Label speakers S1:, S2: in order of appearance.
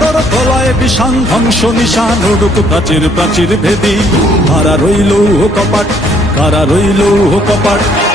S1: তোর গলায় বিষান ধ্বংস নিশান, উড়ুক প্রাচীর প্রাচীর ভেদি। কারা রইল কপাট? কারা রইল কপাট?